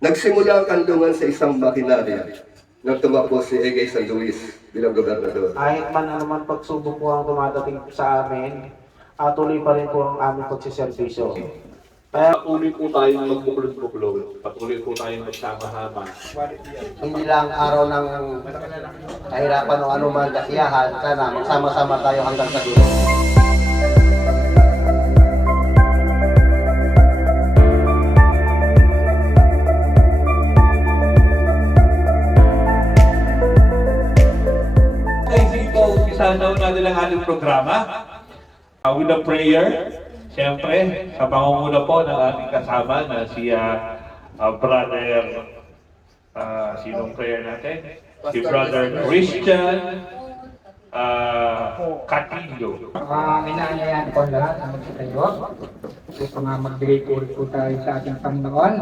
Nagsimula ang kanlungan sa isang makinarya nang tumakbo si Egay San Luis bilang gobernador. Kahit man anuman pagsubok po ang dumadating sa amin, tuloy pa rin po ang aming pagsiservisyo. Kaya Patuloy po tayong magbuklod-buklod. Patuloy po tayong magsama-sama. Hindi lang araw ng kahirapan o anuman kasiyahan, sana magsama-sama tayo hanggang sa dulo. Umpisa na natin ang ating programa with a prayer. Siyempre, sa pangunguna po ng ating kasama na si Brother, sinong prayer natin? Si Brother Christian Catillo. Inaanyayahan po lahat na magsitayo. Ito nga magbigay po tayo sa ating Panginoon.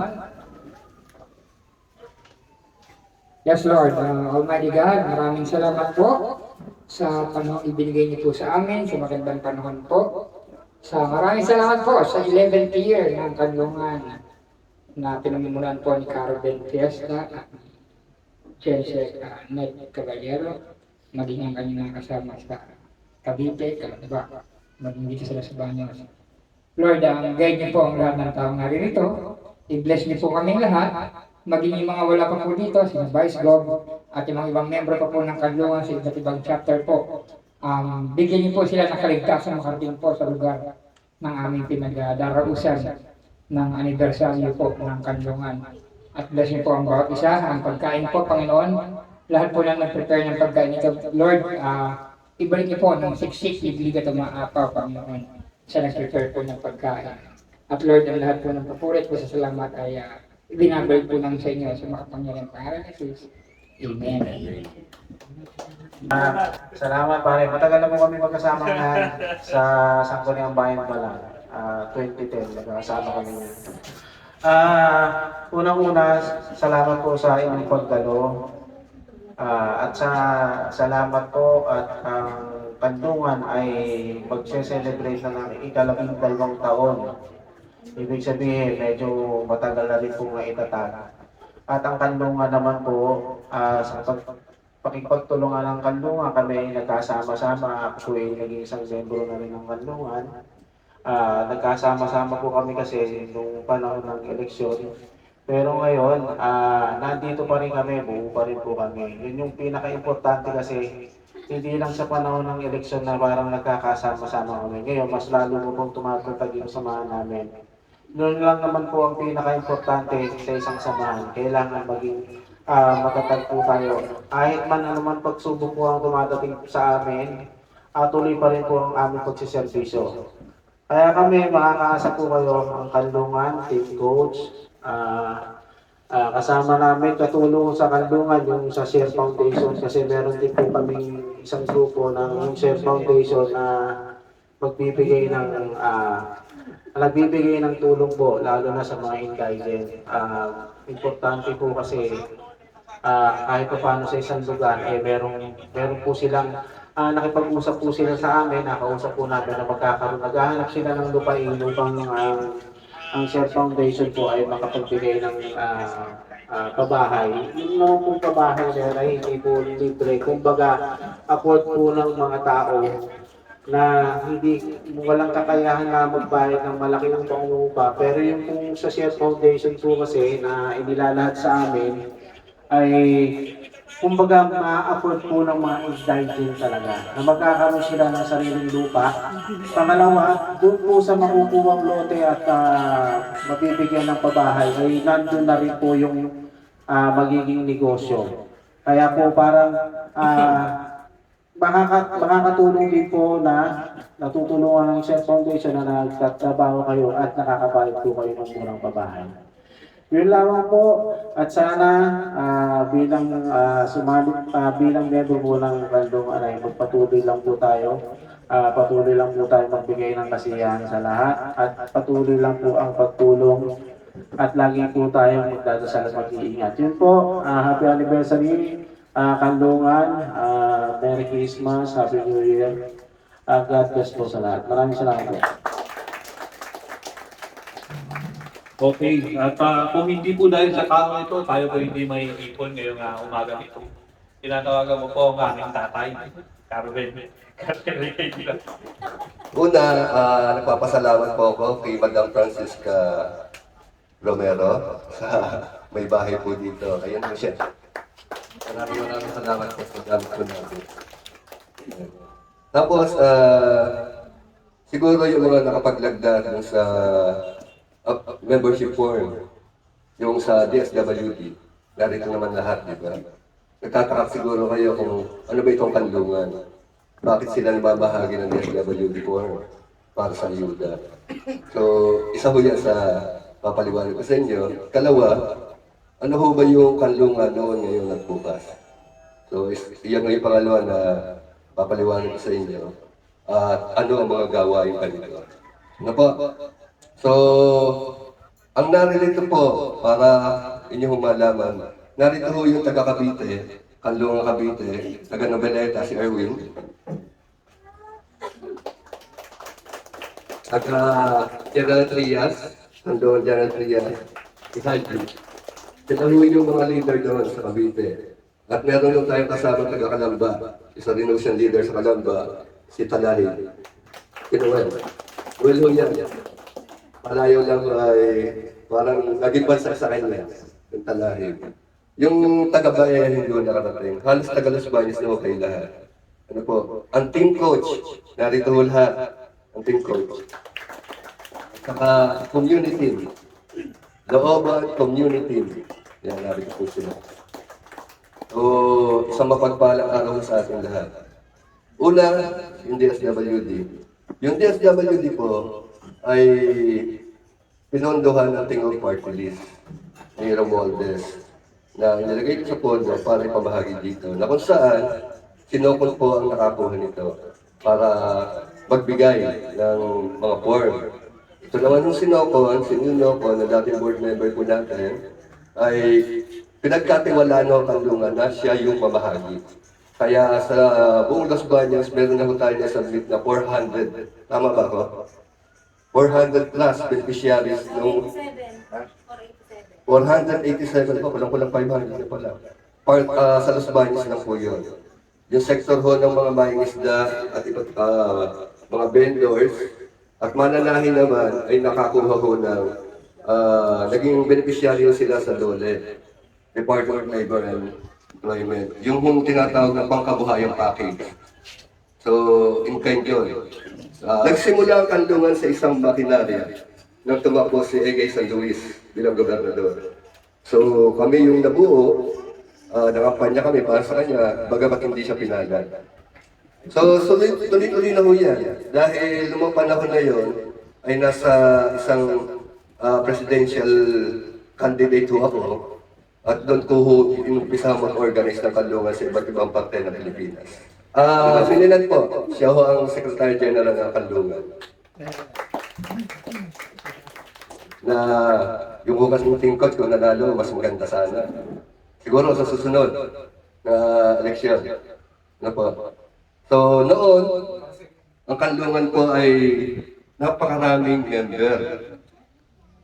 Yes, Lord, Almighty God, maraming salamat po sa panahon ibinigay niyo po sa amin, sa magandang panahon po. Maraming salamat po sa 11th year ng kanlungan na pinamumulan po ni Carabel Fiesta at Chelsea Net Caballero, maging ang kanyang kasama sa Cavite, Calamba, maging dito sila sa Baños. Lord, guide niyo po ang lahat ng taong narito. I-bless niyo po kaming lahat. Maging yung mga wala pa po dito, si Vice Gov at yung mga ibang membro pa po ng kanlungan sa iba't ibang chapter po. Bigyan niyo po sila ng kaligtasan makarating po sa lugar ng aming pinagdarausan ng anibersaryo po ng kanlungan. At bless niyo po ang bawat isa, ang pagkain po, Panginoon. Lahat po lang nag-prepare ng pagkain nito. Lord, ibalik niyo po ng siksik, ibligat at maapaw, Panginoon, sa nag-prepare po ng pagkain. At Lord, ang lahat po ng papurit po sa salamat ay ibinabalik po ng sa inyo sa makapangyarihang pangalan ni Jesus. Amen. Salamat pare. Matagal na po kami magkasama na sa Sangguniang Bayan pa lang. 2010, nagkasama kami niyan. Unang-una, salamat po sa inyong pagdalo. At salamat po at ang kanlungan ay magse-celebrate na ng ika-12 taon. Ibig sabihin, medyo matagal na rin pong naitatag. At ang kanlungan naman po, sa pakikipagtulungan ng kanlungan, kami ay nagkasama-sama. Ako ay naging isang membro na rin ng kanlungan. Nagkasama-sama po kami kasi nung panahon ng eleksyon. Pero ngayon, nandito pa rin kami, buo pa rin po kami. Yun yung pinaka-importante kasi hindi lang sa panahon ng eleksyon na parang nagkakasama-sama kami. Ngayon, mas lalo po pong tumatagag yung samahan namin. Noon lang naman po ang pinaka-importante sa isang samahan. Kailangan maging matatag po tayo. Kahit man anuman pagsubok po ang dumadating sa amin, tuloy pa rin po ang aming pagsiservisyo. Kaya kami, makakaasa po kayo ang kanlungan, team coach, kasama namin katulong sa kanlungan yung sa Share Foundation kasi meron din po kami isang grupo ng Share Foundation na magbibigay ng tulong po lalo na sa mga indigent. Importante po kasi kahit pa paano sa isang lugar meron po silang nakipag-usap po sila sa amin, nakausap po namin na naghahanap sila ng lupain upang ang Share Foundation po ay makapagbigay ng pabahay. Yung mga pong pabahay nila ay hindi po libre. Kumbaga, afford po ng mga tao na walang kakayahan na magbayad ng malaki ng pangupa. Pero yung pong sa Share Foundation po kasi na inilalahad sa amin ay kumbaga ma-afford po ng mga indigent talaga na magkakaroon sila ng sariling lupa. Pangalawa, doon po sa makukuwang lote at mabibigyan ng pabahay ay nandun na rin po yung magiging negosyo. Kaya po parang makakatulong din po na natutulungan ng Share Foundation na nagtatrabaho kayo at nakakabayad po kayo ng murang pabahay. Yun lamang po at sana bilang bilang membro po ng kanlungan ay magpatuloy lang po tayo. Patuloy lang po tayo magbigay ng kasiyahan sa lahat at patuloy lang po ang pagtulong at lagi po tayo magdadasal at mag-iingat. Yun po, happy anniversary kanlungan, Merry Christmas, Happy New Year. God bless po sa lahat. Maraming salamat po. Okay, at kung hindi po dahil sa taong ito, tayo po hindi may ipon ngayong umaga ito. Tinatawagan mo po ang aming tatay, Carmen. Una, nagpapasalamat po ako kay Madam Francisca Romero sa may bahay po dito. Ayun po siya. Maraming salamat po sa gamit ko natin. Tapos, siguro yung mga nakapaglagda dun sa membership form, yung sa DSWD, narito naman lahat, di ba? Nagtataka siguro kayo kung ano ba itong kanlungan. Bakit sila nababahagi ng DSWD form para sa ayuda? So, isa ho yan sa papaliwanag ko sa inyo. Kalawa, ano ho ba yung kanlungan noon ngayon at bukas? So, iyan nga yung pangalawa na papaliwanag ko sa inyo. At ano ang mga gawain kanito. Ano po? So, ang narilito po, para inyong malaman, narito ho yung taga Cavite, Kanlungan Cavite, taga Noveleta, si Erwin. Taga General Trias, Kanlungan General Trias, si Haji. Sila ho yung mga leader doon sa Cavite. At meron nung tayong kasama taga Calamba, isa rin ho siyang leader sa Calamba, si Talahi. Kinuwel. Well ho yan. Palayo lang ay parang naging bansa sa kanya, yung Talahi. Yung taga-bayan hindi ko nakarating. Halos taga-Los Baños na kayo lahat. Ano po? Ang team coach, narito ho lahat. Ang team coach. Saka community. Looban community. Yan, narito po sila. So, isang mapagpalang araw sa ating lahat. Una, yung DSWD. Yung DSWD po ay pinondohan ng Tingog Party List ni Romualdez na inilagay ito sa pondo para ipamahagi dito na kung saan sinokon po ang nakakuha nito para magbigay ng mga form. Ito naman yung sinokon na dating board member po natin ay pinagkatiwalaan ng Kanlungan na siya yung mamahagi. Kaya sa buong Los Baños, meron na tayo na submit na 400. Tama ba ako? 400 plus beneficiaries nung 487 po, kulang-kulang 500 na pala. Part sa Los Baños lang po yun. Yung sector ho ng mga mayang isda at iba't mga vendors at mananahin naman ay nakakuha ho ng naging beneficiaryo sila sa DOLE, Department of Labor and Employment. Yung tinatawag na pangkabuhayang package. So, in kind yun. Nagsimula ang Kanlungan sa isang makinarya nang tumakbo si Egay San Luis bilang gobernador. So, kami yung nabuo, nakampanya kami para sa kanya, bagamat hindi siya pinagad. So, tuloy-tuloy na ho yan. Dahil lumang panahon na yun, ay nasa isang presidential candidate ho ako, at doon ko ho inumpisa mag-organize ng Kanlungan sa iba't ibang parte ng Pilipinas. Sinilan po, siya ho ang Secretary General ng Kanlungan. Na yung hukas ng team coach ko nanalo, mas maganda sana. Siguro sa susunod na eleksyon. Ano po? So noon, ang Kanlungan po ay napakaraming member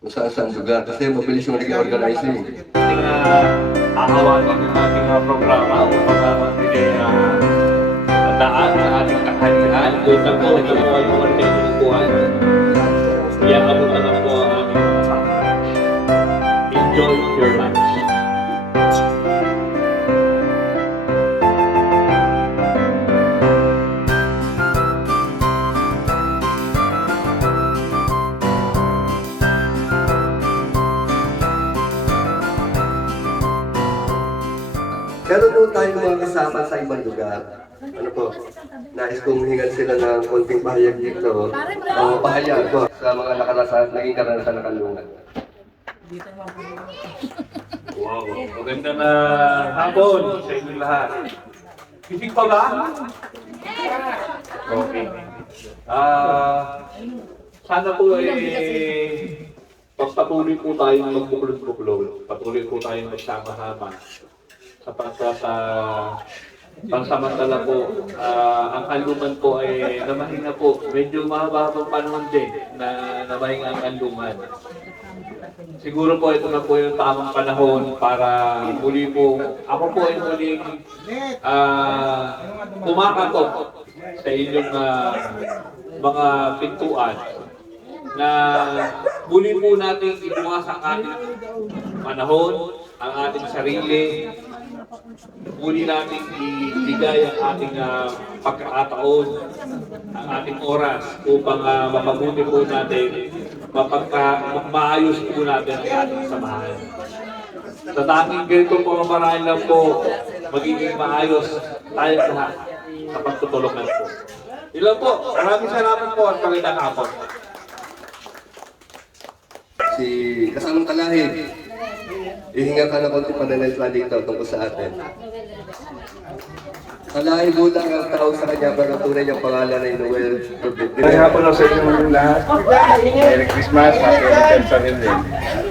kung saan lugar. Kasi mabilis yung naging organizing. Aawagin ng ating programa upang magbigay daan sa ating kaharian. Kung na po ito po ay mga tinutuan, iaabot na po ang aming kasama. Enjoy your lunch. Meron po tayong mga kasama sa ibang lugar. Ano po? Nais kong hingan sila ng konting pahayag dito. Pahayag po sa mga naging karanasan ng Kanlungan. Wow, maganda na hapon sa inyong lahat. Isip pa ba? Okay. Sana po pagpatuloy po tayong magbuklod-buklod. Patuloy po tayong magsama-sama. Sapagkat pansamantala po, ang Kanlungan po ay namahinga po. Medyo mahabang panahon din na namahinga ang Kanlungan. siguro po ito na po yung tamang panahon para muli po, ako po ay muling kumakatok sa inyong mga pintuan na muli po natin ibukas ang ating panahon, ang ating sarili, muli natin ibigay ang ating pagkakataon, ang ating oras upang mapabuti po natin, maayos po natin ang ating samahan. Sa tanging ganitong pamamaraan lang po, magiging maayos tayo lahat sa pagtutulungan po. Ilan po, maraming salamat po at magandang hapon. Si kasamang kalahib, ihinga ka na konti pananalita dito tungkol sa atin. Kalahib mo lang ang tao sa kanya, pero tunay niyang pangalan ay Noel Rubin. May hapon ako sa inyong lahat. Merry Christmas, Happy Weekend sa rin din.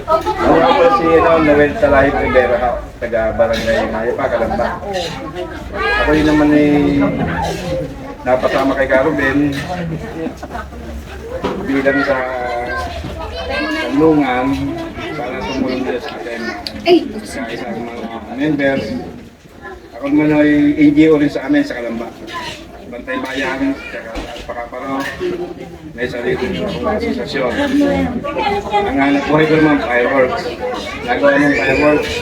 Ako nga po si Noel Talahib Rivera, taga Barangay Mayapa, Kalamba. Ako yun naman ay napasama kay Karuben bilang sa tulungan para tumulong nila sa atin. Sa isang mga members. Ako naman ay AGO rin sa amin sa Kalamba. Bantay Bayan, Pakaparo, may sarili akong asosasyon. Ang hanap buhay ko naman, fireworks. Nagawa ng fireworks.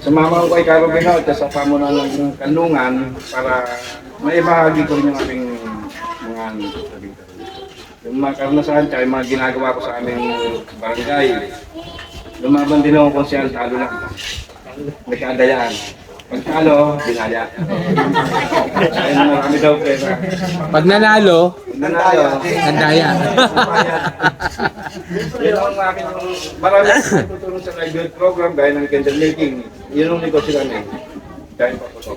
Sumama ko kay Caro Bino at sa pamunan ng kanlungan para maibahagi ko rin yung ating mga yung mga karanasan at yung mga ginagawa ko sa aming barangay. Lumaban din ako kung siya talo lang. Nagkadayaan. Pag talo, binaya. Ayun, marami daw pera. Pag nanalo, Nandaya. Yun ang akin yung marami akong tutulong sa library program gaya ng candle making. Yun ang negosyo namin. Dahil paputok.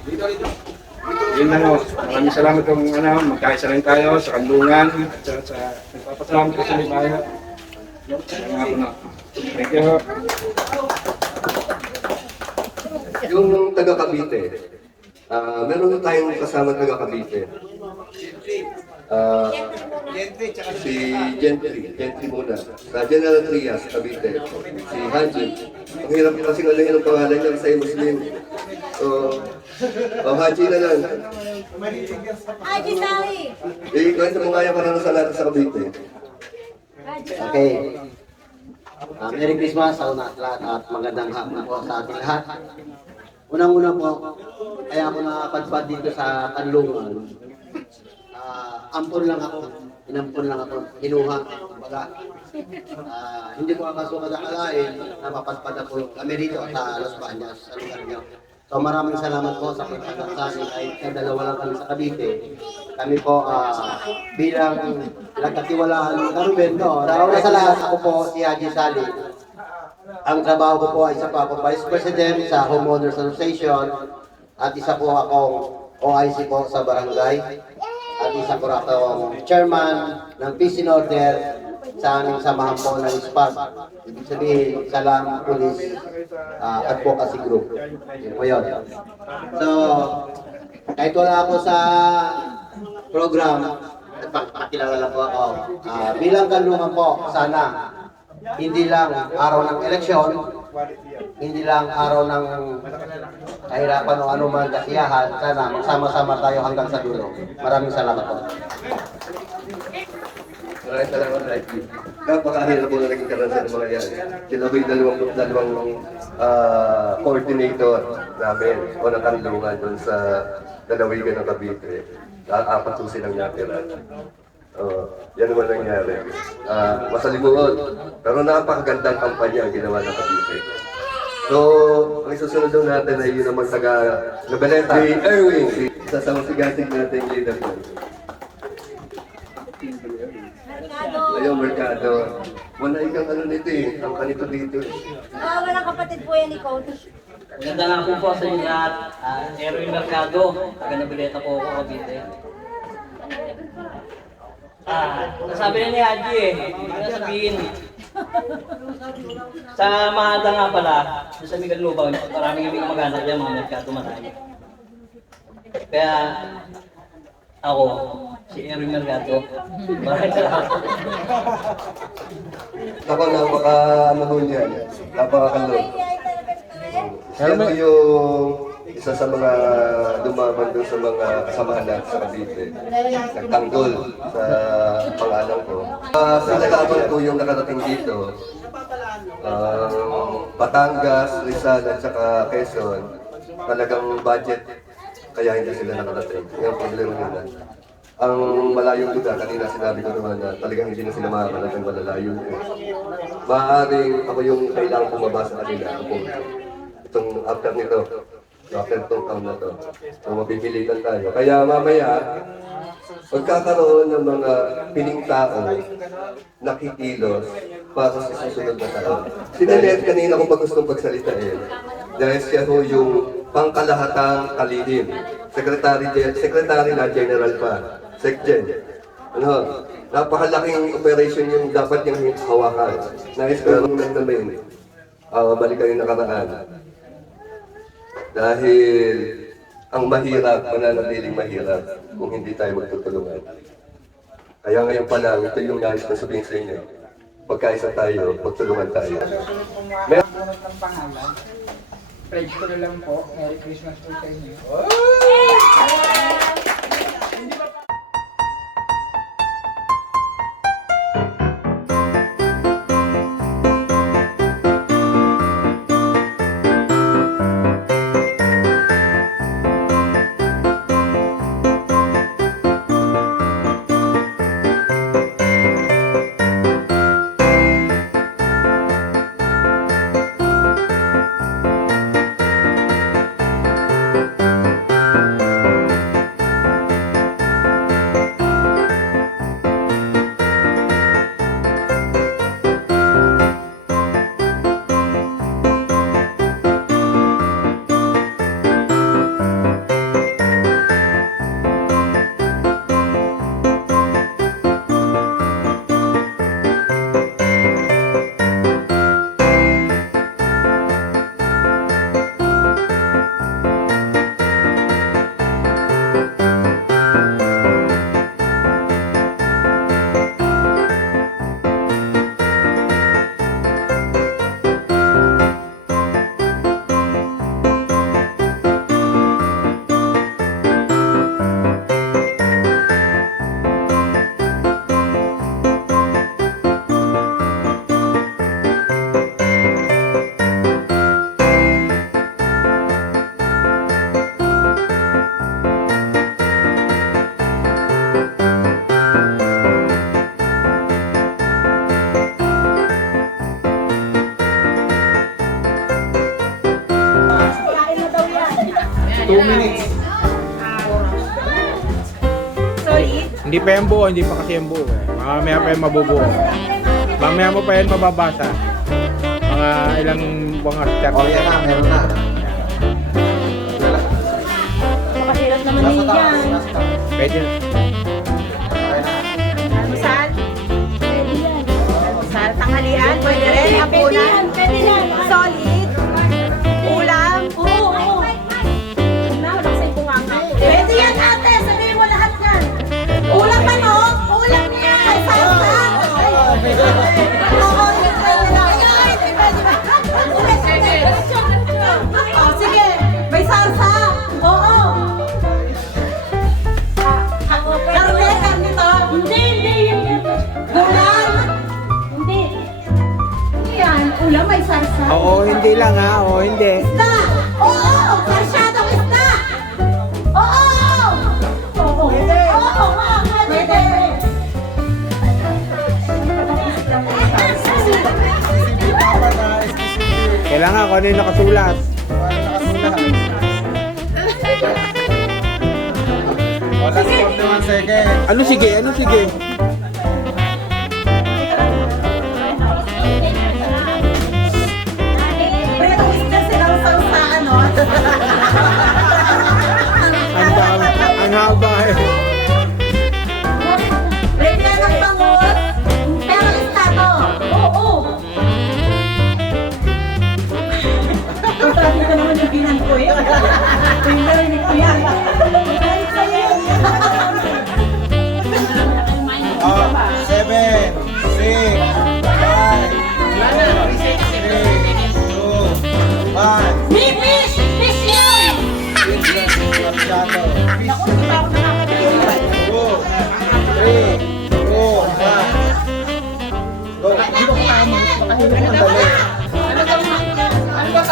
Yun lang o. Maraming salamat kung magkaisa rin tayo sa kandungan at sa nagpapasalamat ko sa libayan. Thank you. Yung taga Cavite, meron tayong kasama taga Cavite. Si Gentry muna. Sa General Trias, Cavite. Si Haji. Ang hirap kasi ngalahin ang pangalan niya kasi Muslim. So, Haji na lang. Haji Sari! Kwento mo nga yung karanasan natin sa Cavite. Okay. Merry Christmas sa una at lahat at magandang hapon po sa ating lahat. Unang-una po, kaya ako nakapadpad dito sa Kanlungan. Ampon lang ako, inampon lang ako, kinuha, kumbaga. Hindi ko akasukat akalain na mapadpad ako kami dito sa Los Baños, sa lugar niyo. So maraming salamat po sa pagkakasali kahit sa dalawa lang kami sa Cavite. Kami po bilang nagkatiwalaan ng Karuben, no? Sa lahat ako po si Haji Sali. Ang trabaho ko po ay isa po ako Vice President sa Homeowners Association at isa po akong OIC po sa barangay at isa po akong Chairman ng Peace in Order sa aming samahan po ng SPAG. Ibig sabihin, Salam Police Advocacy Group. Yun po yun. So, kahit wala ako sa program, pakilala lang po ako. Bilang kanlungan po, sana hindi lang araw ng eleksyon, hindi lang araw ng kahirapan o anuman kasiyahan, sana magsama-sama tayo hanggang sa dulo. Maraming salamat po. Maraming salamat, Raiki. Napakahirap po na naging karanasan ng mga yan. Sila ko yung dalawang coordinator namin o ng kanlungan doon sa Dalawigan ng Cavite. Apat po silang natira. Yan naman nangyari. Masalimuot. Pero napakagandang kampanya ang ginawa ng Cavite. So, ang isusunod daw natin ay yun naman taga Nobeleta. Si Erwin, isa sa masigasig natin yung leader ko. Ayaw, Mercado. Wala ikang ano nito eh. Ang kanito dito eh. Walang kapatid po yan ni Cody. Maganda nga po po sa inyo lahat. Erwin Mercado, taga Nobeleta po ako, Cavite. Nasabi na ni Haji eh, hindi ko na sabihin. Sa Mahada nga pala, sa Miguel Lubao, maraming kaming kamag-anak dyan, mga Mercado marami. Kaya, Ako, si Erwin Mercado. Maraming salamat. Ako, napaka ano ho niyan, napakalog. Siya po yung isa sa mga lumaban doon sa mga kasamahan natin sa Cavite. Nagtanggol sa pangalan ko. Sa nalaman ko yung nakarating dito, Batangas, Rizal at saka Quezon, talagang budget kaya hindi sila nakarating. Yung problema nila. Ang malayong lugar, kanina sinabi ko naman na talagang hindi na sila makakarating malalayo. Maaaring ako yung kailangan bumaba sa kanila. Ako, itong after nito, after itong taon na to, so mapipilitan tayo. Kaya mamaya, magkakaroon ng mga piling tao nakikilos para sa susunod na taon. Sinanet kanina kung gustong pagsalitain dahil siya ho yung pangkalahatang kalihim. Secretary na General pa. SecGen. Ano, napakalaking operation yung dapat niyang hawakan. Nais ko lang namin, balik kayo nakaraan. Dahil ang mahirap, mananatiling mahirap kung hindi tayo magtutulungan. Kaya ngayon pa lang, ito yung nais na sabihin sa inyo. Pagkaisa tayo, magtulungan tayo. Bunot ng pangalan. Pledge ko na lang po. Merry Christmas po sa inyo. Hindi pa yan buo, hindi pa kasi yan buo eh. Mamaya pa yan mabubuo. Mamaya mo pa yan mababasa. Mga ilang mga step. Oh, yan na, meron na. Makasilat naman din yan. Pwede. Almusal? Pwede yan. Almusal, tanghalian, pwede rin, hapunan. Pwede yan. Solid. Ulam. Oo. Wala ko nga nga. Pwede yan ate, sabihin mo lahat yan. Ulam ba no? Ulam niya. Ay, salsa. Oo, yun pwede lang. Oh, sige. May salsa. Oo. Karne, karne to. Hindi. Ulam. Hindi. Yan, ulam may salsa. Oo, hindi lang ha. Oo, hindi. Isda. Oo, karsyadong isda. Oo. Oo. Oo, pwede. Kailangan kung ano yung nakasulat. Ano sige? Ano sige? Pwede isda silang salsa, ano? Ang haba eh. Pwede yan ng bangus. Pero estado. Oo. Sabi ko naman yung binan ko eh. Yung narinig ko yan.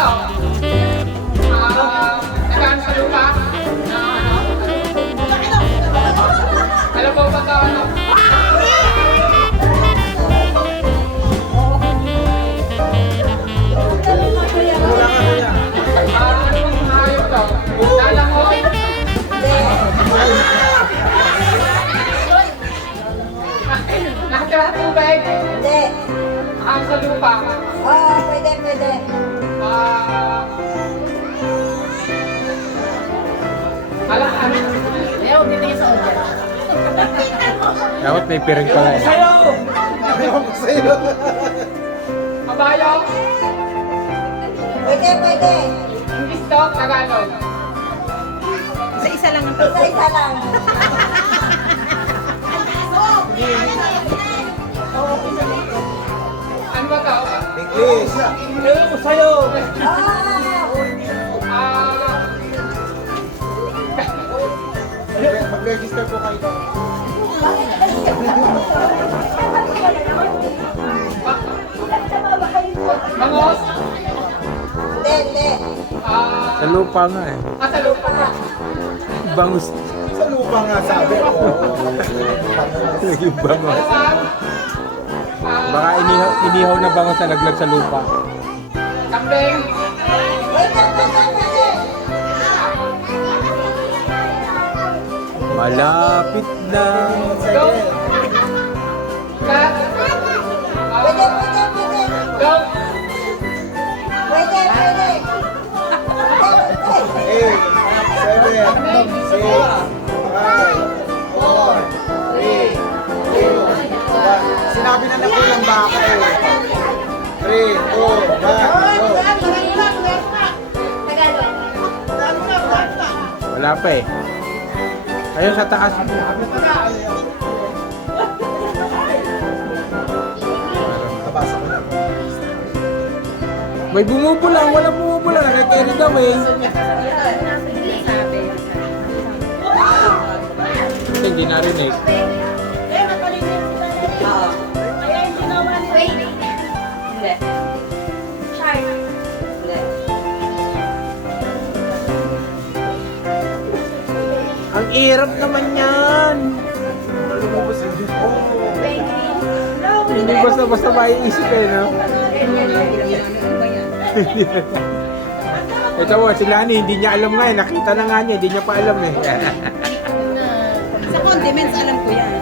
to? Nagaan sa lupa? Alam mo ba ito ano? Anong hayop to? Lalangoy? Nakatira sa tubig? Hindi. Sa lupa? Oo, pwede, pwede. Ano? Dapat may piring pala eh. Kabayo? Pwede, pwede. English to? Tagalog? Isa-isa lang. Isa-isa lang. Ano ba to? English. Ewan ko sa'yo. Mag-register po kayo. Bangos? Hindi, hindi. Sa lupa nga eh. Sa lupa. Bangus. Sa lupa nga sabi ko. Yung bangus. Alaman? Baka inihaw na bangus na naglag sa lupa. Kambing? Wait lang, wait lang, pwede. Malapit na. Goat? Cat? Pwede, pwede, pwede. Goat? Pwede, pwede. Pwede, 8, 7, 6, 5, 4, 3, 2, 1. Sinabi na lang ko ng baka eh. 3, 2, 1, go! Wala pa eh. Ayun sa taas. Nabasa ko na. May bumubulang, wala bumubulang. Nakikiri daw eh. Hindi narinig. Ang hirap naman yan. Hindi basta-basta maiisip eh, no? Ito mo, si Lani, hindi niya alam nga eh. Nakita na nga niya, hindi niya pa alam eh. Sa condiments, alam ko yan.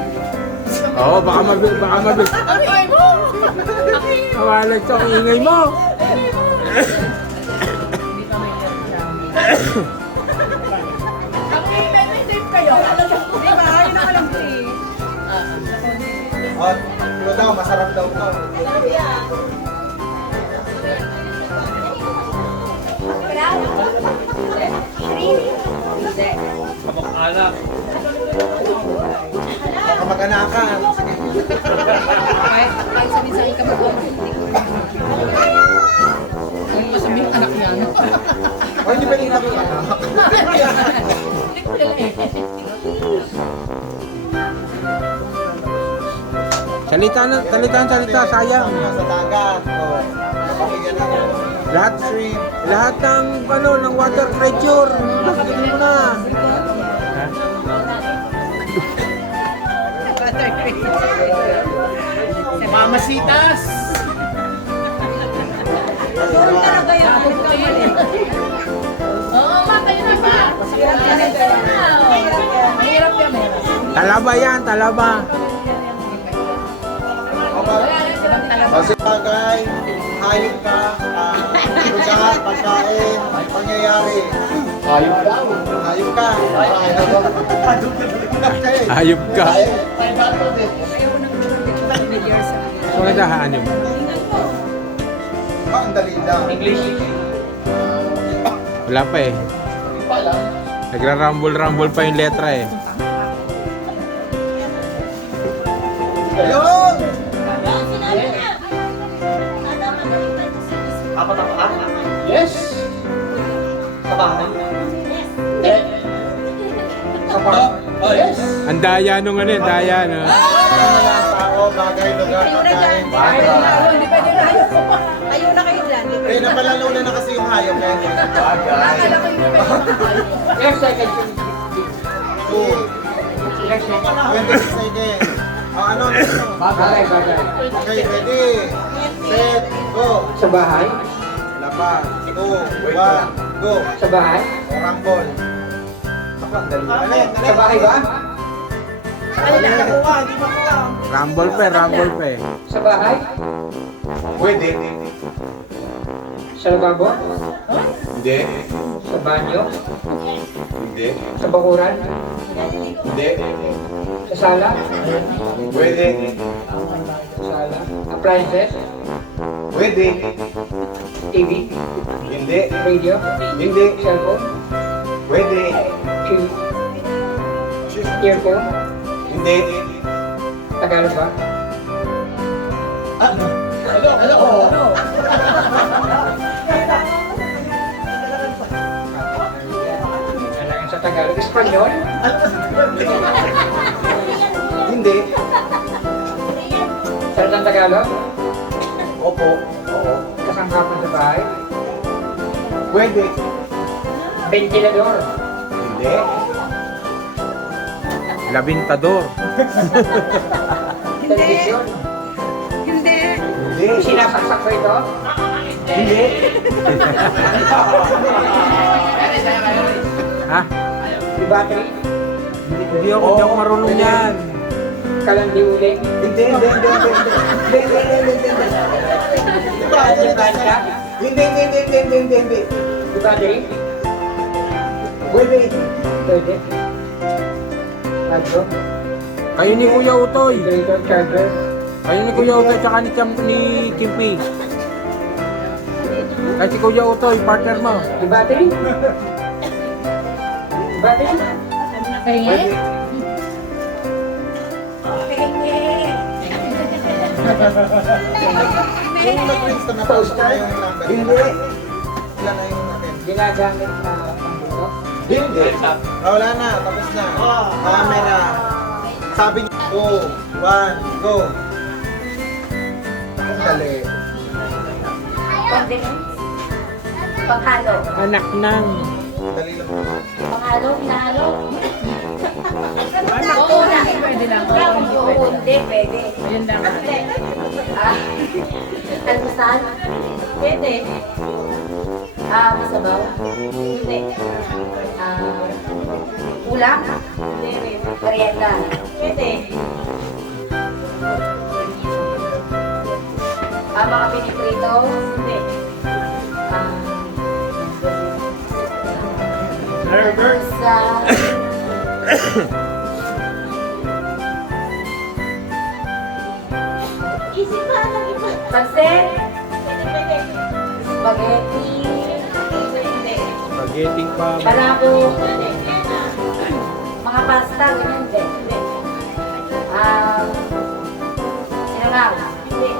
Oo, baka mabil. Mawalag to, ang ingay mo. At ito daw, masarap daw to. Kamag-anak. Kamag-anakan. Kahit sabi-sabi ka Ang masabing anak niya, no? O hindi ba yung anak? Salita, sayang. Sa dagat. O, kapamilya na. Lahat ng ng water creature. Bigyan mo na. Mamasitas! Talaba yan, talaba. Kasi bagay, hayop ka, lugar, pagkain, pangyayari. Hayop daw. Hayop ka. Hayop ka. So, nagdahaan mo. Ang dali lang. English. Wala pa eh. Nagra-rumble pa yung letra eh. Ayun! Apat ako ka? Yes! Sa bahay? Sa park. Yes! Ang daya nung daya no. Mga tao, bagay, lugar, pagkain. Hindi pwede na. Tayo na kayo dyan. Eh, napalalaw na kasi yung hayop kaya hindi. Ilang seconds yung 2, ilang seconds? 26 seconds. Ano? Bagay, bagay. Okay, ready. Set, go. Sa bahay? Laban. 2, 1, go. Sa bahay? Rumble. Sa bahay ba? Rumble pa. Sa bahay? Pwede. Sa lababo? Hindi. Sa banyo? Hindi. Sa bakuran? Hindi. Sa sala? Pwede. Sa sala? Appliances? Pwede. TV? Hindi. Radio? Hindi. Cellphone? Pwede. Earphone? Hindi. Tagalog ba? Kailangan sa Tagalog. Espanyol? Hindi. Salitang Tagalog? Opo. Oo. Kasangkapan sa bahay? Pwede. Ventilador? Hindi. Labintador. Television? Hindi. Sinasaksak ko ito? Hindi. Ha? Di battery? Hindi ako marunong yan. Kalandi uling? Hindi. Bangka? Hindi. Di battery? Pwede. Pwede. Radio? Kayo ni Kuya Utoy. Generator? Charger? Kayo ni Kuya Utoy tsaka ni Kimpi. Kaya si Kuya Utoy, partner mo. Di battery? Di battery? Pwede. Yung nag-rinse na poster yung number. Hindi. Ilan na yung natin? Ginagamit na pangbuto? Hindi. Wala na. Tapos na. Camera. Sabi niyo. 2, 1, go. Dali. Panghalo. Anak ng. Dali lang. Panghalo, hinahalo. Oo na. Pwede lang. Oo, hindi, pwede. Yan lang. Almusal? Pwede. Masabaw? Hindi. Ulam? Hindi. Merienda? Pwede. Mga piniprito? Hindi. Sa... Isip pa lang iba. Pansit? Spaghetti? Hindi. Spaghetti pa. Palabo? Mga pasta? Ganyan? Hindi. Sinangaw? Hindi.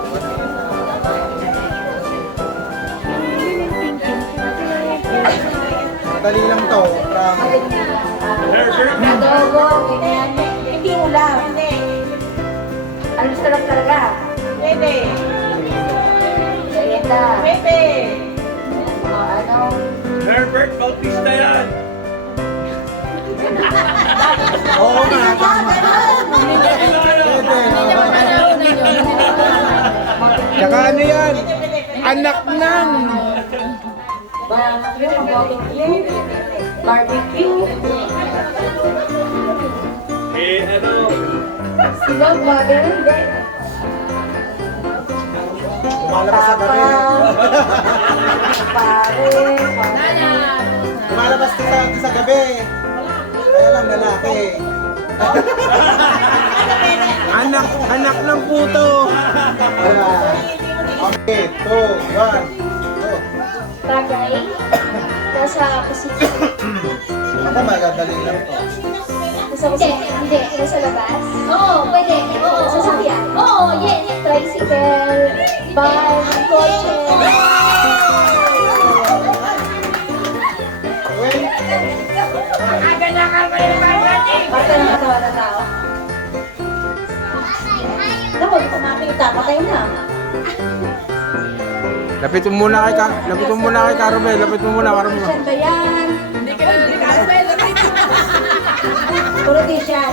Madali lang to. Adobo, ganyan. Hindi ulam. Hindi. Ano sarap talaga? Pwede. Merienda. Pwede. Ano? Herbert Bautista yan. Oo nga. Tama. Tsaka ano yan? Anak ng. Barbecue. Ano? Silog, mga ganun, hindi. Lumalabas sa gabi. Lumalabas ka sa gabi. Kaya lang lalaki. Anak ng puto. Okay, 2, 1, go. Bagay. Nasa position. Ako magadali lang to. Nasa position. Hindi. Nasa labas? Oo, pwede. Oo. Sa sasakyan? Oo, yes. Tricycle, van, kotse. Aga na ka may pagdating. Basta na katawa na tao. Naku, hindi ko makita. Patay na. Lapit mo muna kay Carmel. Lapit mo muna, Carmel. Siyempre yan. Hindi ka na politician.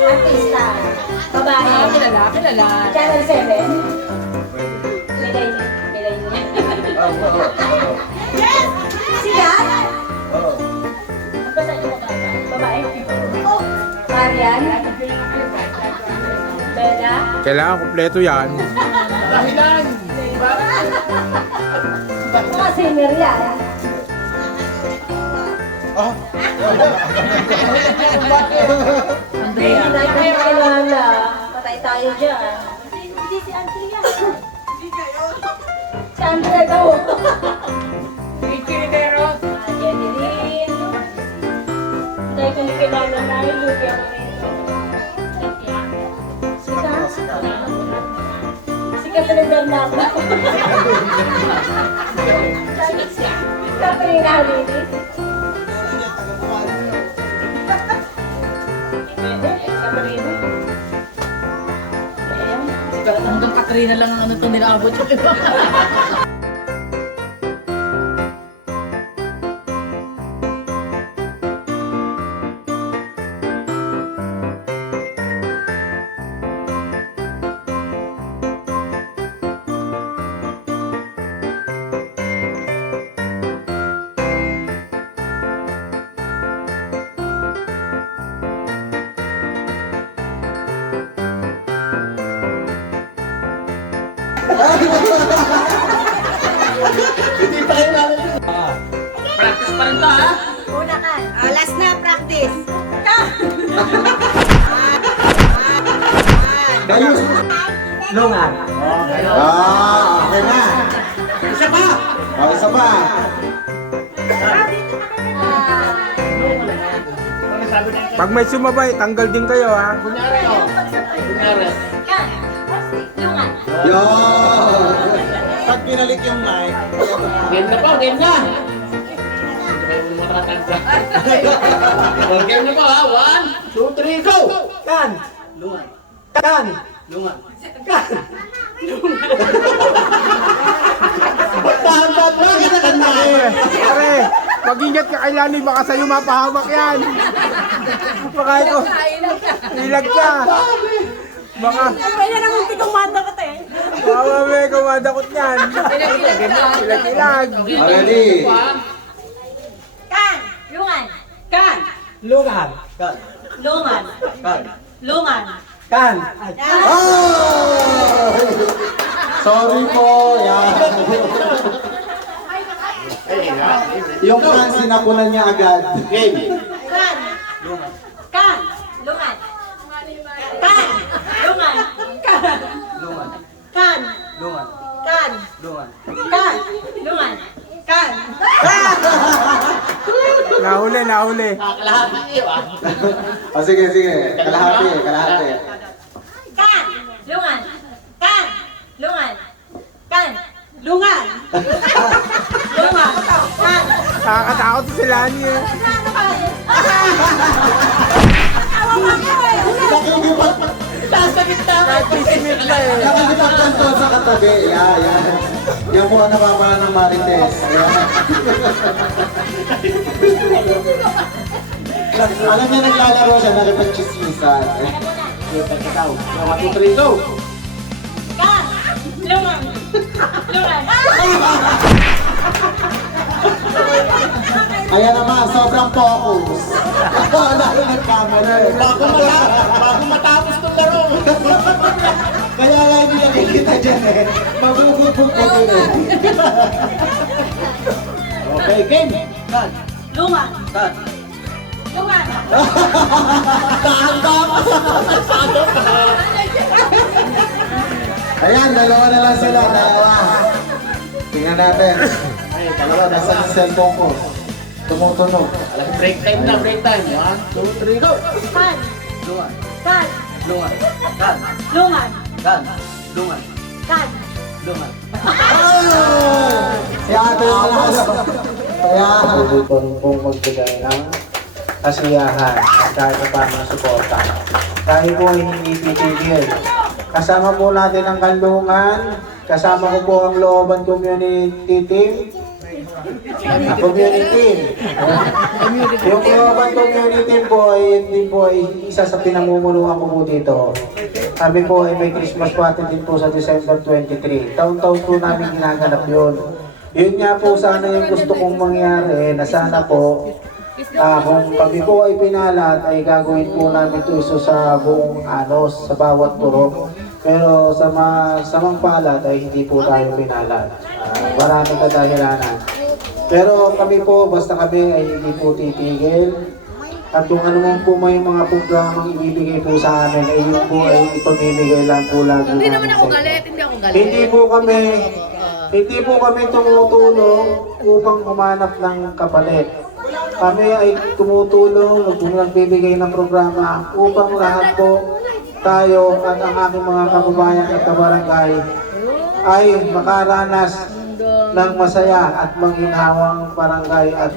Artista. Babae. Kilala. Channel 7. Milay niya. Yes! Sikat? Oo. Ang basta niyo mga babae? Oh. Marian? Bella? Kailangan kumpleto yan. Mga singer yan. Andrea. Hindi tayo kilala. Patay tayo dyan. Hindi si Andrea. Si Andrea daw. Jenny Lynn. Hindi ko kilala na yung Lupi ako nito. Sikat na Bernardo. Sikat na rin Halili. Hanggang Katrina lang ang ano ito nila-abot yung iba. Practice pa rin to, ha? Una ka. Last na, practice. Ka! Lungan. Okay na. Isa pa! Isa pa. Pag may sumabay, tanggal din kayo, ha? Kunyari, oh. Kunyari. Ka! Lungan. Yo! Pag pinalik yung mic, Game na po, game na! Game na po, ha? 1, 2, 3, go! kan! Lungan. Kan! Lungan. Kan! Tahan-tahan lang, kan na eh. Pare, mag-ingat ka kay Lani, baka sa'yo mapahamak yan. Baka ito, ilag ka. Baka, Kaya naman tikumanda ka tayo. baka may kumadakot yan. Ilag-ilag. Ready? Kan! Lungan. Kan! Lungan. Kan. Lungan. Kan. Lungan. Kan. Oh! Sorry po. Yan. Yung kan, sinakunan niya agad. Game. Kan! Lungan. Kan! Lungan. Kan! Lungan. Kan! Lungan. Kan! Lungan. Kan! Lungan. Kan! Lungan. Kan! Nahuli. Kalahati iyo, ah. Oh, sige. Kalahati. Kan! Lungan. Kan! Lungan. Kan! Lungan. Lungan. Kan! Nakakatakot si Lani, eh. Natismit na, eh. Nakikipagkanto sa katabi. Yan. Yan po ang napapala ng Marites. Yan. Alam niya naglalaro siya, nakipag-chismisan. Ikaw. 1, 2, 3, go! Kan! Lungan. Lungan. Ayan naman, sobrang focus. Dahil nagkamali. Bago matapos itong laro. Kaya lang hindi nakikita dyan eh. Mabububog ka din eh. Okay, game. Kan. Lungan. Kan. Lungan. Ayan, dalawa na lang sila. Tingnan natin. Ay, dalawa. Nasa yung cellphone ko. Tumutunog. Break time na, break time. 1, 2, 3, go! Kan! Lungan. Kan! Lungan. Kan. Lungan. Kan. Lungan. Kan! Lungan. Si ate yung alas. Kaya, Subukan pong magbigay ng kasiyahan at kahit pa mga suporta. Tayo po ay hindi titigil Kasama po natin ang Kanlungan. Kasama ko po ang Looban Community Team. Community. Yung Looban Community Team po ay isa sa pinamumunuan ko po dito. Kami po ay may Christmas party din po sa December 23. Taon-taon po namin ginaganap yun. Yun nga po sana yung gusto kong mangyari na sana po kung kami po ay pinalat ay gagawin po namin ito isa sa buong anos, sa bawat purok. Pero sa masamang palad ay hindi po tayo pinalat. Maraming kadahilanan. Pero kami po, basta kami ay hindi po titigil. At kung ano man po may mga programang ibibigay po sa amin, ay yun po ay ipamimigay lang po lagi Hindi namin naman ako sa inyo. galit, hindi ako galit. Hindi po kami tumutulong upang humanap ng kapalit. Kami ay tumutulong, nagbibigay ng programa upang lahat po tayo at ang aking mga kababayan at kabarangay ay makaranas ng masaya at maginhawang barangay at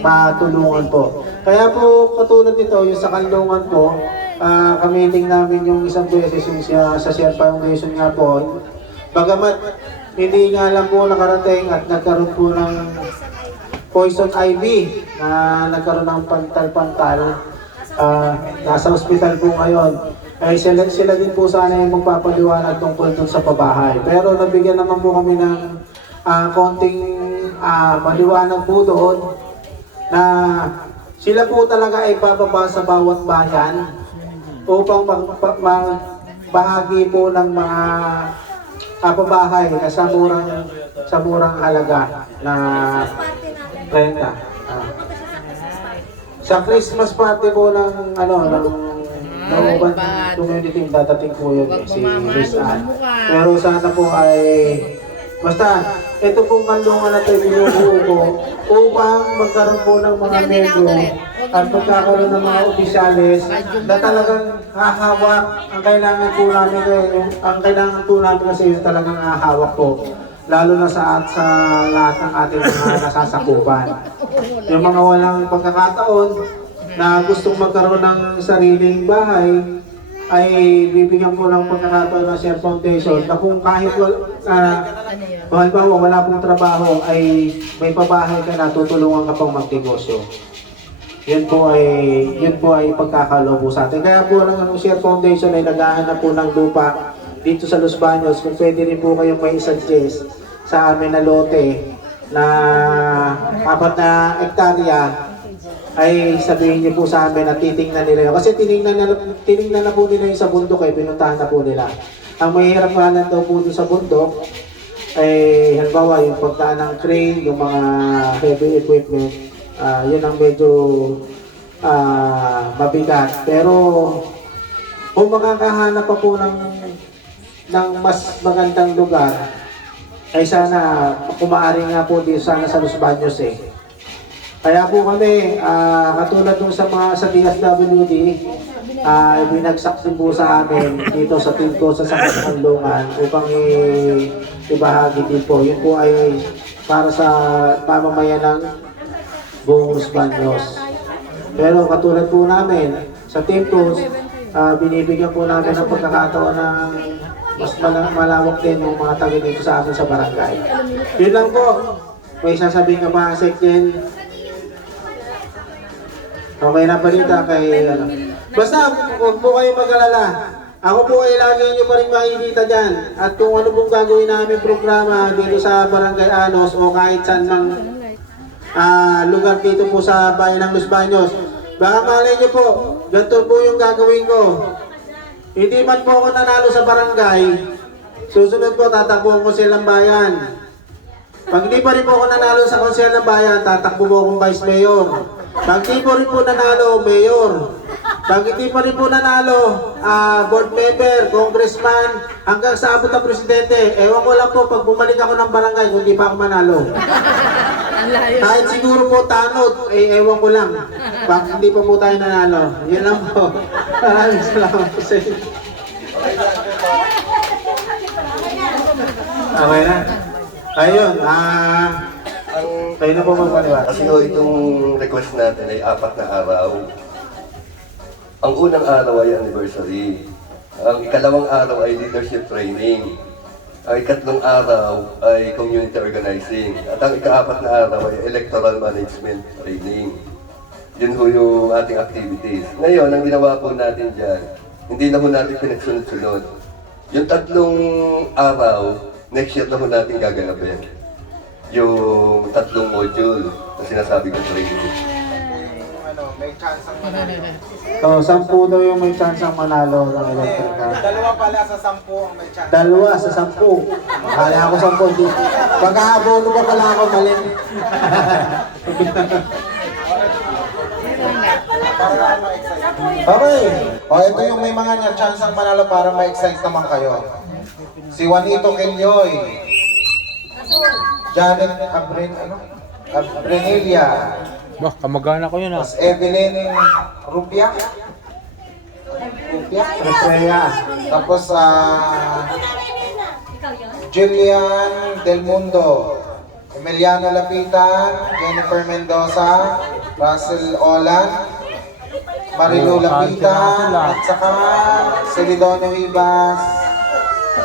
matulungan po. Kaya po katulad nito, yung sa Kanlungan po, kamiting namin yung isang beses yung sa Share Foundation nga po. Bagamat hindi nga lang po nakarating at nagkaroon po ng poison ivy na nagkaroon ng pantal-pantal. Nasa hospital po ngayon. Ay sila din po sana yung magpapaliwanag tungkol dun sa pabahay. Pero nabigyan naman po kami ng konting maliwanag po doon na sila po talaga ay bababa sa bawat bayan upang magbahagi po ng mga pabahay sa murang halaga na renta. Sa Christmas party po ng Looban Community dadating po yun si Miss Ann. Pero sana po ay basta ito pong Kanlungan na tayo binubuo ko upang magkaroon po ng mga medyo at magkakaroon ng mga opisyalis na talagang hahawak ang kailangan po namin kasi yung talagang hahawak po lalo na sa lahat ng ating mga nasasakupan. Yung mga walang pagkakataon na gustong magkaroon ng sariling bahay ay bibigyan po ng pagkakataon ng Share Foundation na kung kahit halimbawa wala pong trabaho ay may pabahay ka na, tutulungan ka pang magnegosyo. Yun po ay pagkakaloob po sa atin. Kaya po ng Share Foundation ay naghahanap po ng lupa dito sa Los Baños. Kung pwede rin po kayong may suggest sa amin na lote na 4 na hektarya ay sabihin niyo po sa amin na titingnan nila yun. Kasi tiningnan na po nila yung sa bundok pinuntahan na po nila. Ang mahirap nga lang daw po sa bundok ay halimbawa yung pagdaan ng crane, yung mga heavy equipment, yun ang medyo mabigat. Pero kung makakahanap pa po ng mas magandang lugar, ay sana kumaari nga po dito sana sa Los Baños Kaya po kami, katulad nung sa DSWD, binagsak din po sa amin dito sa team ko sa Kanlungan upang ibahagi din po. Yun po ay para sa mamamayan ng buong Los Baños. Pero katulad po namin, sa team ko, binibigyan po namin ng pagkakataon ng mas malawak din yung mga taga dito sa amin sa barangay. Yun lang po. May sasabihin ka ba, Sekjen? Okay na balita kay Basta, huwag po kayo mag-alala. Ako po ay lagi nyo pa rin makikita dyan. At kung ano pong gagawin namin programa dito sa Barangay Anos o kahit saan mang lugar dito po sa bayan ng Los Baños, baka malay nyo po, ganito po yung gagawin ko. Hindi man po ako nanalo sa barangay, susunod po tatakbo ang konsel ng bayan. Pag hindi pa rin po ako nanalo sa konsel ng bayan, tatakbo po akong vice mayor. Pag hindi po rin po nanalo, mayor. Pag hindi pa rin po nanalo, board member, congressman, hanggang sa abot ng presidente. Ewan ko lang po pag bumalik ako ng barangay kung hindi pa ako manalo. Kahit siguro po tanod, ewan ko lang. Pag hindi pa po tayo nanalo. Yun lang po. Maraming salamat po sa inyo. Okay na. Ayun, kayo na po magpaniwala. Kasi itong request natin ay 4 na araw. Ang unang araw ay anniversary. Ang ikalawang araw ay leadership training. Ang ikatlong araw ay community organizing. At ang ikaapat na araw ay electoral management training. Yun ho yung ating activities. Ngayon, ang ginawa po natin dyan, hindi na ho natin pinagsunod-sunod. Yung tatlong araw, next year na ho natin gaganapin. Yung tatlong module na sinasabi kong training. May chance ang manalo. So, 10 daw yung may chance ang manalo ng electric car. Dalawa pala sa 10 ang may chance. Dalawa sa 10. Kala ako 10. Di. Pagkakabono pa pala ako mali. Okay. O, ito yung may mga niya chance ang manalo para ma-excite naman kayo. Si Juanito Kelyoy. Janet Abrenelia. Bah, kamag-anak ko yun ah. Tapos Evelyn Rupia. Rupia. Tapos Julian Del Mundo. Emiliano Lapitan. Jennifer Mendoza. Russell Olan. Marilu Lapitan. At saka Celidono Ibas.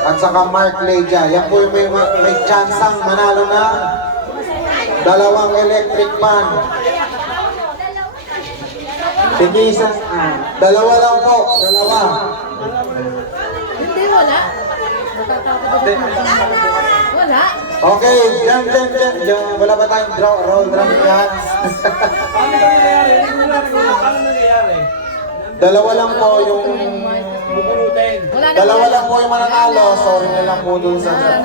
At saka Mark Leja. Yan po yung may chance ang manalo na 2 electric fan. Sige, isang, 2 lang po, 2. Hindi, wala. Wala. Okay, dyan. Wala ba tayong roll drum yan? Paano nangyayari? 2 lang po yung... Bubunutin. Wala na. 2 lang po yung mananalo. Sorry na lang po dun sa 1.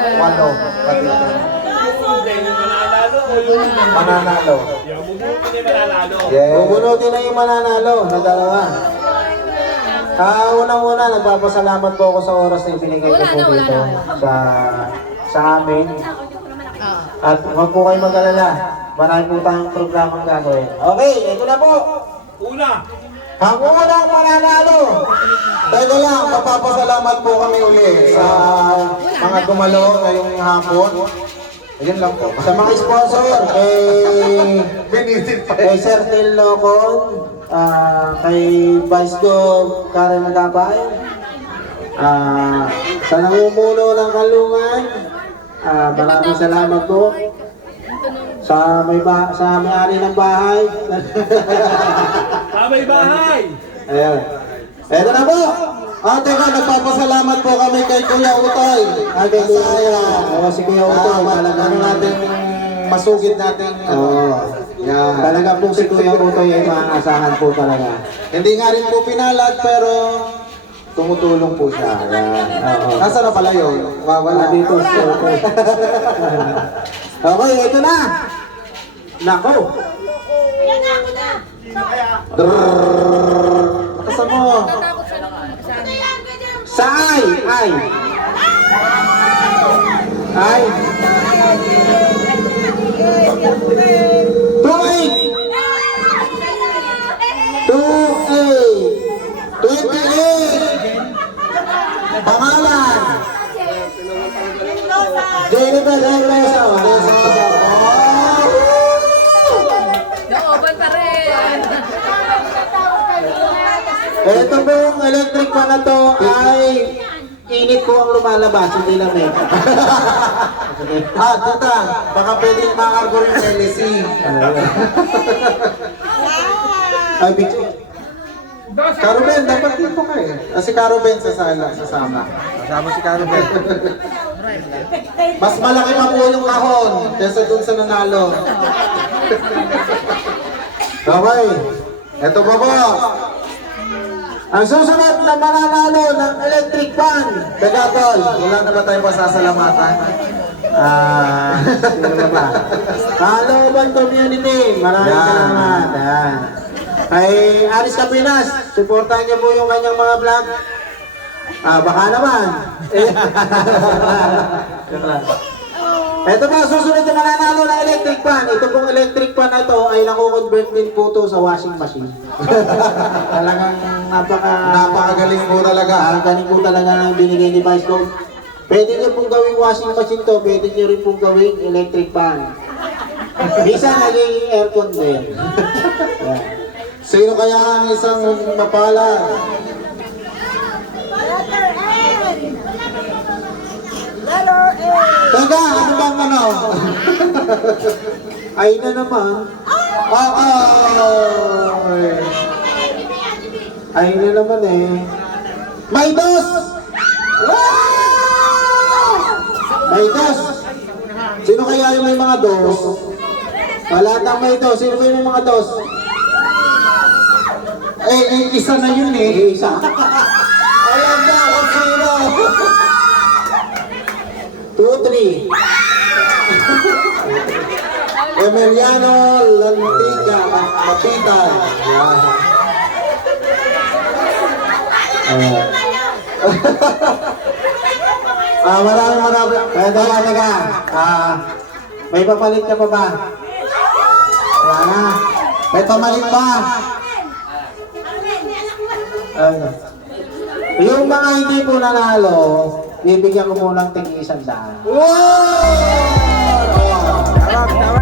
Bubunutin yung mananalo o yung... Mananalo. Yung bubunutin yung mananalo. Yes. Bubunutin na yung mananalo na 2. Unang-una, nagpapasalamat po ako sa oras na ibinigay niyo po dito sa amin. At huwag po kayo mag-alala. Marami po tayong programang gagawin. Okay, ito na po. Una. Ang unang mananalo. Teka lang, magpapasalamat po kami uli sa mga dumalo ngayong hapon. Ayun lang po. Sa mga sponsor, kay Sir Tel Locon, kay Vice Gov Karen Magabay, sa namumuno ng Kalungan, maraming salamat po. Sa may-ari ng bahay. May bahay. Ayan. Eto na po. Teka, nagpapasalamat po kami kay Kuya Utoy. Kay Kuya. Si Kuya Utoy. Talagang natin masugid natin. Yan. Talaga po si Kuya Utoy ay maaasahan po talaga. Hindi nga rin po pinalad pero tumutulong po siya. Nasa na pala yun? Wala dito. Okay, ito na. Nako. Nakasan mo. Sa ay. 28. Pangalan. Jennifer Mendoza. Nooban pa rin. Ito po yung electric fan na to ay init po ang lumalabas, hindi lang eh. Tita, baka pwedeng makargo rin sa LSC. Ay, bitch. Caroben, dapat dito ka eh. Si Caroben sasama. Kasama si Caroben. Mas malaki pa po yung kahon kesa dun sa nanalo. Okay, eto pa po. Ang susunod na mananalo ng electric fan. Tagatol, wala na ba tayong pasasalamatan? Sino ba? Kalooban Community, maraming salamat. Yan. Kay Aris Capinas, supportan niyo po yung kanyang mga vlog. Baka naman. Ito pa, susunod na mananalo ng electric fan. Ito pong electric fan na to ay nakukonvert din po to sa washing machine. Talagang napakagaling po talaga. Galing po talaga ng binigay ni Vice Gov. Pwede nyo pong gawing washing machine to, pwede nyo rin pong gawing electric fan. Bisa naging aircon din. Sino kaya ang isang mapala? Talaga, ano bang ano? Ay na naman. Ay na naman eh. May dos! May dos! Sino kaya yung may mga dos? Wala nang may dos. Sino may mga dos? Isa na yun eh. Isa. Alam na kung sino. 2, 3. Emiliano Lantiga Mapitan. Maraming. Teka. May papalit ka pa ba? Wala na. May pamalit ba? Yung mga hindi po nanalo, bibigyan ko po ng tig-100. Tama, tama.